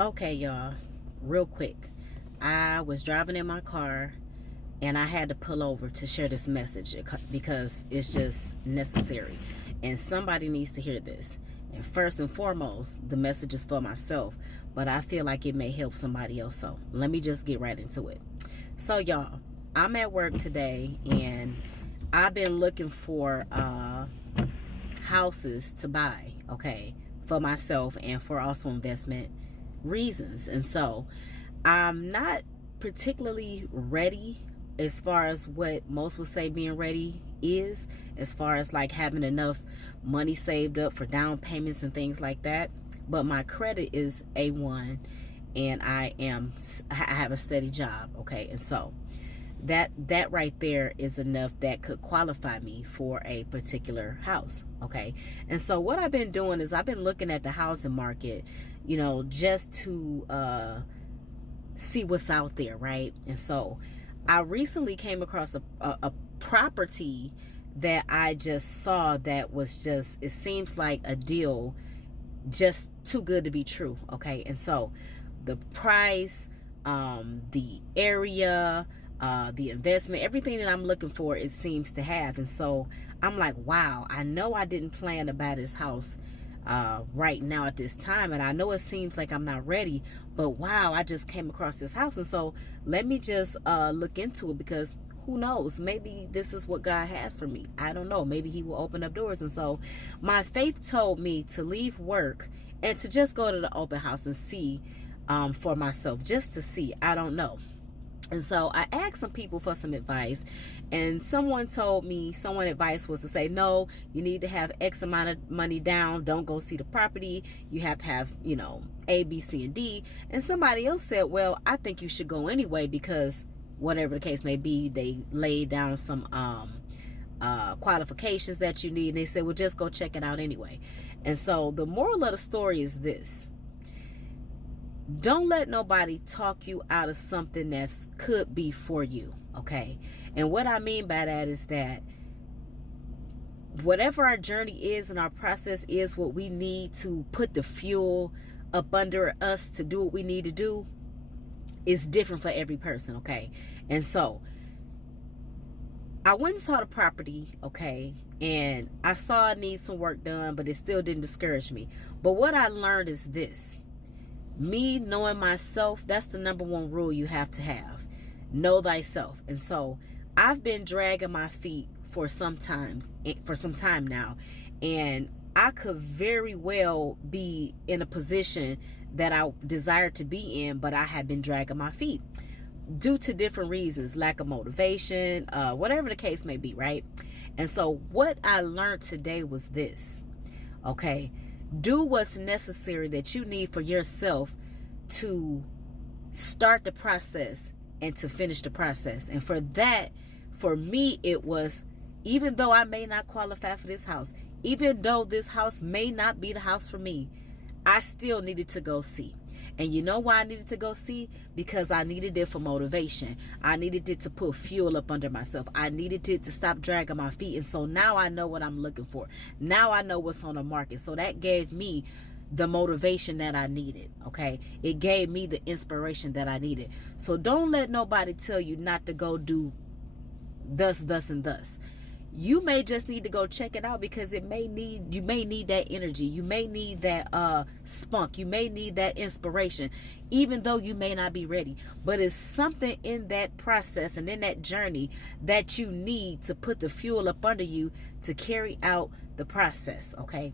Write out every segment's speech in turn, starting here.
Okay, y'all, real quick. I was driving in my car and I had to pull over to share this message because it's just necessary. And somebody needs to hear this. And first and foremost, the message is for myself, but I feel like it may help somebody else. So let me just get right into it. So, y'all, I'm at work today and I've been looking for houses to buy, okay, for myself and for also investment reasons. And so I'm not particularly ready as far as what most would say being ready is, as far as like having enough money saved up for down payments and things like that. But my credit is A1 and I have a steady job, okay? And so that right there is enough that could qualify me for a particular house, okay? And so what I've been doing is I've been looking at the housing market, just to see what's out there, right? And so I recently came across a property that I just saw that was just, it seems like a deal just too good to be true, okay? And so the price, the area, the investment, everything that I'm looking for, it seems to have. And so I'm like, wow, I know I didn't plan to buy this house right now at this time, and I know it seems like I'm not ready, but wow, I just came across this house. And so let me just look into it, because who knows, maybe this is what God has for me. I don't know, maybe he will open up doors. And so my faith told me to leave work and to just go to the open house and see for myself, just to see. I don't know. And so I asked some people for some advice, and someone advice was to say, no, you need to have X amount of money down. Don't go see the property. You have to have, A, B, C, and D. And somebody else said, well, I think you should go anyway, because whatever the case may be, they laid down some qualifications that you need. And they said, well, just go check it out anyway. And so the moral of the story is this: don't let nobody talk you out of something that could be for you, okay? And what I mean by that is that whatever our journey is and our process is, what we need to put the fuel up under us to do what we need to do is different for every person, okay? And so I went and saw the property, okay, and I saw it needs some work done, but it still didn't discourage me. But what I learned is this: me knowing myself, that's the number one rule you have to have. Know thyself. And so I've been dragging my feet for some time now, and I could very well be in a position that I desire to be in, but I have been dragging my feet due to different reasons, lack of motivation, whatever the case may be, right? And so what I learned today was this, okay? Do what's necessary that you need for yourself to start the process and to finish the process. And for that, for me, it was, even though I may not qualify for this house, even though this house may not be the house for me, I still needed to go see. And you know why I needed to go see? Because I needed it for motivation. I needed it to put fuel up under myself. I needed it to stop dragging my feet. And so now I know what I'm looking for. Now I know what's on the market. So that gave me the motivation that I needed, okay? It gave me the inspiration that I needed. So don't let nobody tell you not to go do thus, and thus. You may just need to go check it out, because you may need that energy. You may need that spunk. You may need that inspiration, even though you may not be ready. But it's something in that process and in that journey that you need to put the fuel up under you to carry out the process, okay?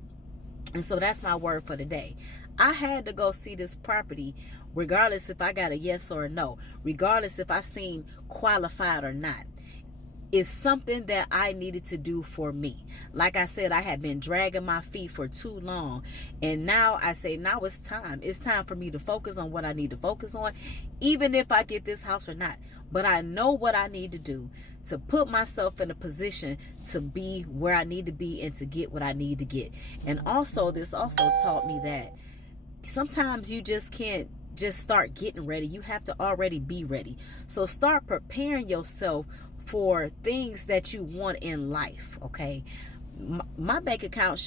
And so that's my word for today. I had to go see this property, regardless if I got a yes or a no, regardless if I seem qualified or not. Is something that I needed to do for me. Like I said, I had been dragging my feet for too long, and now I say, now it's time. It's time for me to focus on what I need to focus on, even if I get this house or not. But I know what I need to do to put myself in a position to be where I need to be and to get what I need to get. And also, this also taught me that sometimes you just can't just start getting ready. You have to already be ready. So start preparing yourself for things that you want in life, okay? My bank account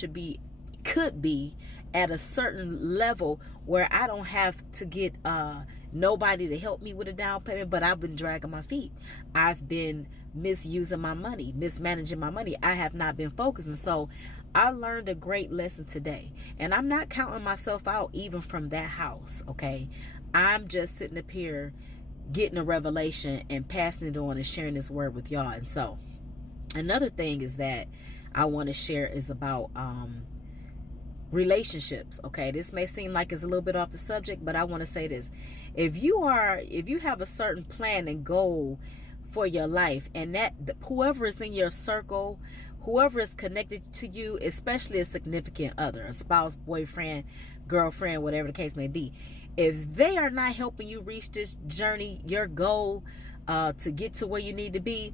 could be at a certain level where I don't have to get nobody to help me with a down payment, but I've been dragging my feet. I've been misusing my money, mismanaging my money. I have not been focusing. So I learned a great lesson today, and I'm not counting myself out even from that house. Okay, I'm just sitting up here getting a revelation and passing it on and sharing this word with y'all. And so another thing is that I want to share is about relationships. Okay, this may seem like it's a little bit off the subject, but I want to say this. If you have a certain plan and goal for your life, and that whoever is in your circle, whoever is connected to you, especially a significant other, a spouse, boyfriend, girlfriend, whatever the case may be, if they are not helping you reach this journey, your goal to get to where you need to be,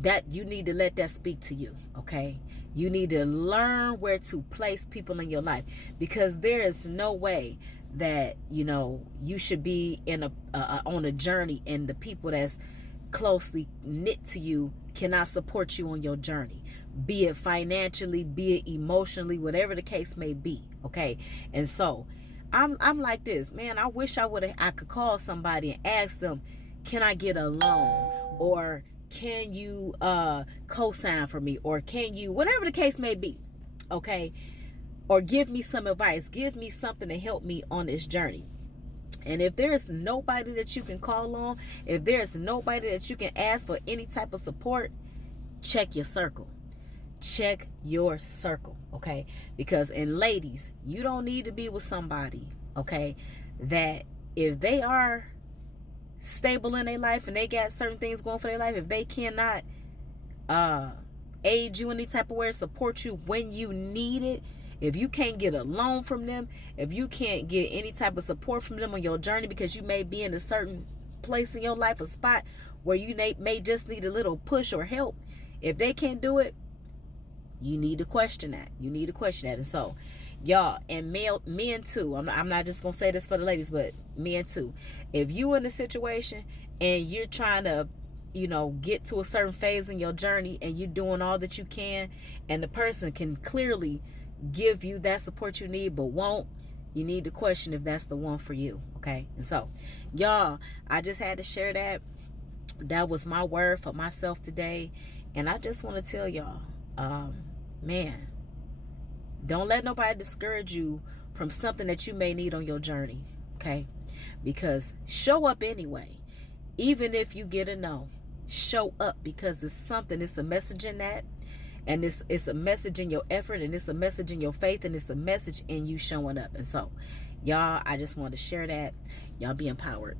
that you need to let that speak to you. Okay, you need to learn where to place people in your life, because there is no way that you should be in on a journey and the people that's closely knit to you cannot support you on your journey, be it financially, be it emotionally, whatever the case may be. Okay, and so I'm like this, man. I wish I could call somebody and ask them, can I get a loan, or can you co-sign for me, or can you, whatever the case may be, okay, or give me some advice, give me something to help me on this journey. And if there's nobody that you can call on, if there's nobody that you can ask for any type of support, check your circle. Check your circle, okay? Because, and ladies, you don't need to be with somebody, okay, that if they are stable in their life and they got certain things going for their life, if they cannot aid you any type of way, support you when you need it, if you can't get a loan from them, if you can't get any type of support from them on your journey, because you may be in a certain place in your life, a spot where you may just need a little push or help, if they can't do it, you need to question that. You need to question that. And so, y'all, and men too, I'm not just gonna say this for the ladies, but men too, if you in a situation and you're trying to get to a certain phase in your journey and you're doing all that you can, and the person can clearly give you that support you need but won't, you need to question if that's the one for you. Okay, and so, y'all, I just had to share that was my word for myself today. And I just want to tell y'all, man, don't let nobody discourage you from something that you may need on your journey. Okay, because show up anyway. Even if you get a no, show up, because it's something, it's a message in that, and it's a message in your effort, and it's a message in your faith, and it's a message in you showing up. And so, y'all, I just want to share that. Y'all be empowered.